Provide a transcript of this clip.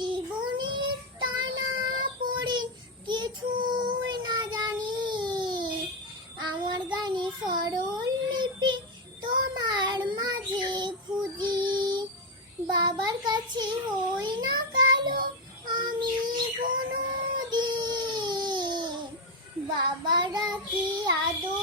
জীবনের টানা পড়ে কিছুই না জানি, আমার গানে সরল লিপি তোমার মাঝে খুঁজি। বাবার কাছে হই না কালো আমি কোনোদিন, বাবা ডাকি আদর